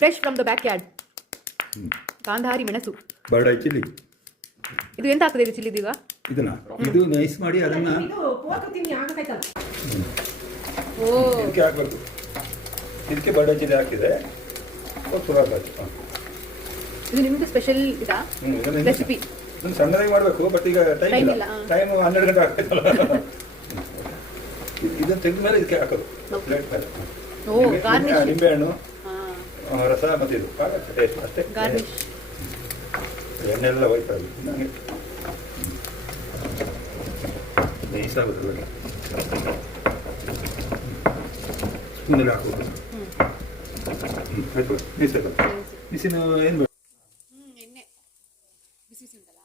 Fresh from the backyard. ಕಾಂಧಾರಿ ಮೆಣಸು, bird I chilli. ಇದು ಎಂತ ಆಗ್ತದೆ ಇದು ಚಿಲ್ಲಿ ಈಗ? ಇದು ನೈಸ್ ಮಾಡಿ ಅದನ್ನ ಇದಕ್ಕೆ ಹಾಕಬೇಕು. ಇದಕ್ಕೆ ಬರ್ಡ್ ಐ ಚಿಲ್ಲಿ ಹಾಕಿದೆ ಇದು ನಿಮ್ದು ಸ್ಪೆಷಲ್ ಇದಾ ರೆಸಿಪಿ? ಸಣ್ಣದಾಗಿ ಮಾಡಬೇಕು, ಬಟ್ ಈಗ ಟೈಮ್ 12 ಗಂಟೆ ಆಗ್ತೈತಲ್ಲ. ಇದನ್ನು ತೆಗೆದ ಮೇಲೆ ಇದಕ್ಕೆ ಹಾಕೋದು ಪ್ಲೇಟ್ ಮೇಲೆ. ನಿಂಬೆಹಣ್ಣು ರಸ ಮತ್ತೆ ಇದು ಟೇಸ್ಟ್ ಅಷ್ಟೇ. ಎಣ್ಣೆಲ್ಲ ಹೋಯ್ತಲ್ಲ ನೈಸ್ ಆಗುತ್ತೆ. ಸ್ಪೂನಲ್ಲಿ ಹಾಕೋದು ಆಯ್ತು. ನೈಸ್ ಆಗುತ್ತೆ. ಬಿಸಿನ ಏನು ಬೇಡ, ಎಣ್ಣೆ ಬಿಸಿ ಬಿಸಿ ಉಂಟಲ್ಲ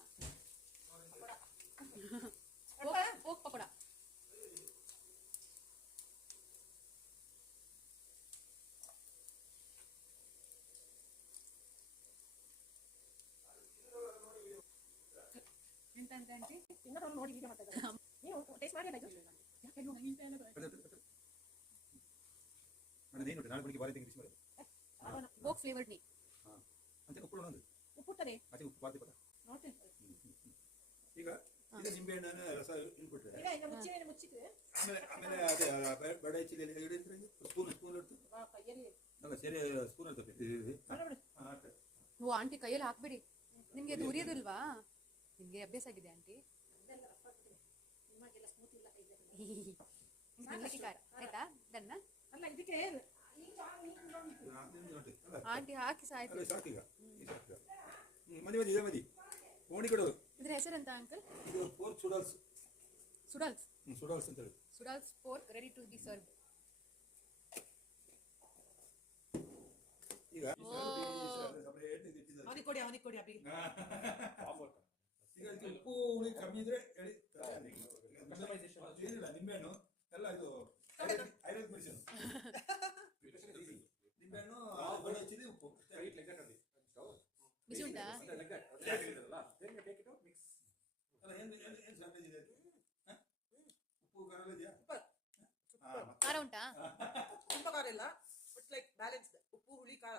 ಪಕೋಡ. ಈಗ ನಿಂಬೆಹಣ್ಣ ರಸ ಇಟ್ಬಿಟ್ರೆ ಆಮೇಲೆ ಅದೇ ಬರ್ಡ್ ಐ ಚಿಲ್ಲಿ ಸ್ಪೂನ್ ಸರಿ ಸ್ಪೂನ್ ಓ ಆಂಟಿ ಕೈಯಲ್ಲಿ ಹಾಕ್ಬಿಡಿ, ನಿಮ್ಗೆ ಅದು ಉರಿಯೋದಿಲ್ವಾ? ನಿಮ್ಗೆ ಅಭ್ಯಾಸ ಆಗಿದೆ ಆಂಟಿ. ಆಯ್ತಾ ಡನ್ನ? ಆಂಟಿ ಹಾಕಿ ಸಾಯ್ತು. ಇದ್ರ ಹೆಸರೆಂತ ಅಂಕಲ್? ಸುಡಲ್ಸ್. ಸುಡಲ್ಸ್ ಅಂತ ಹೇಳಿ. ಸುಡಲ್ಸ್ pork ready to be served. ಈಗ ಉಪ್ಪು ಹುಳಿ ಕಮ್ಮಿ ಇದ್ರೆ ಹೇಳಿ. ಏನಿಲ್ಲ, ನಿಂಬೆಹಣ್ಣು ಎಲ್ಲ ಇದು ಆಯುರ್ವೇದ ಮೆಡಿಸಿನ್. ನಿಂಬೆಹಣ್ಣು ಬರ್ಡ್ ಐ ಚಿಲ್ಲಿ ಉಪ್ಪು ಬಿಸಿ ಉಂಟಾ? ಉಪ್ಪು ಖಾರ ಇದೆಯಾ? ಖಾರ ಉಂಟಾ? ತುಂಬ ಖಾರ ಇಲ್ಲ, ಬಟ್ ಲೈಕ್ ಬ್ಯಾಲೆನ್ಸ್. ಉಪ್ಪು ಹುಳಿ ಖಾರ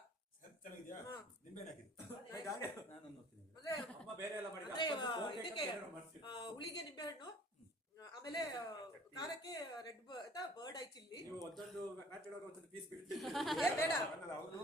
ಚೆನ್ನಾಗಿದೆಯಾ? ನಿಂಬೆಹಣ್ಣು ಹಾಕಿದ್ದು ಹುಳಿಗೆ ನಿಂಬೆಹಣ್ಣು, ಆಮೇಲೆ ಖಾರಕ್ಕೆ ರೆಡ್ ಬರ್ಡ್ ಐ ಚಿಲ್ಲಿ. ನೀವು ಒಂದೊಂದು ಪೀಸ್ ಬೇಡ ಅವರು